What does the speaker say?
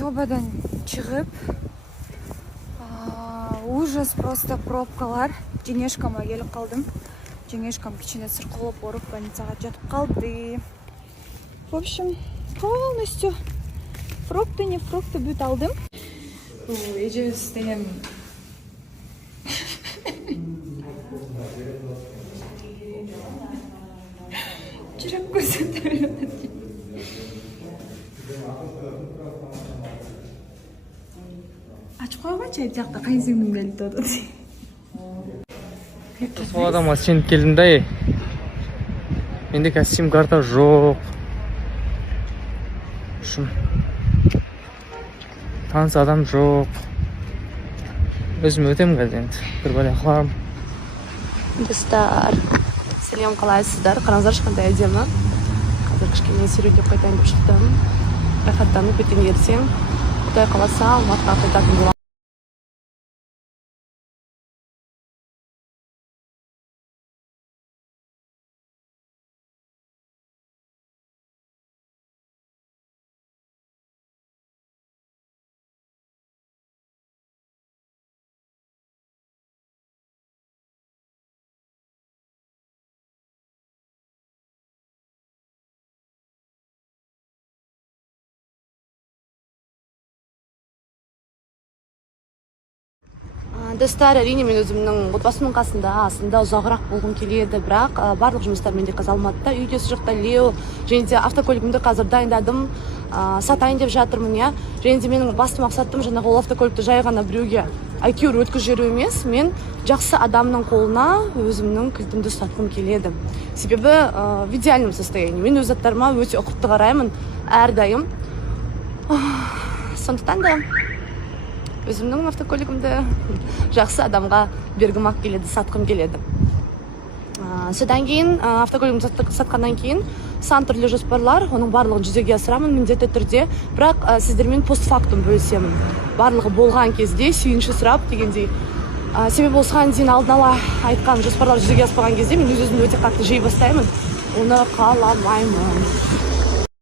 учебадан чыгып, ужас просто пробкалар. Жеңешкама келип калдым. Жеңешкам кичине сыркылып оруп больницага жатып калды. В общем, полностью фрукты, не фрукты бүт алдым. Эжебиз деген жүрөк көрсөтөбүлөт. Ачып койгойчу, ай жакта кайсыңдын келип атат. Сол адамға сеніп келдім да, менде қазір сим карта жоқ. Таныс адам жоқ. Өзім өтем қазір енді. Бір бәле қыларым. Достар, сәлем, қалайсыздар? Қараңыздар, ешқандай әдемі. Қазір кішкене серуендеп қайтайын деп шықтым. Рахаттанып ертең ертең. Құдай қаласа, Алматыға қайтатын боламын. Достар, әрине мен өзімнің отбасымның қасында асында ұзағырақ болғым келеді, бірақ барлық жұмыстар менде қазір Алматыда, үйде жақта Лео, және де автокөлігімді қазір дайындадым, сатайын деп жатырмын, иә. Және де менің басты мақсатым жаңағы ол автокөлікті жай ғана біреуге әйтеуір өткізіп жіберу емес, мен жақсы адамның қолына өзімнің кілтімді ұстатқым келеді. Себебі в идеальном состоянии. Мен өз заттарыма өте ұқыпты қараймын әрдайым. Сондықтан да өзімнің автокөлігімді жақсы адамға бергім келеді, сатқым келеді. Содан кейін, автокөлігімді сатқаннан кейін, сан түрлі жоспарлар, оның барлығын жүзеге асырамын міндетті түрде, бірақ сіздермен постфактум бөлісемін. Барлығы болған кезде сүйінші сұрап дегендей. Себебі осыған дейін алдын ала айтқан жоспарлар жүзеге аспаған кезде мен өз-өзімді өте қатты жей бастаймын. Оны қаламаймын.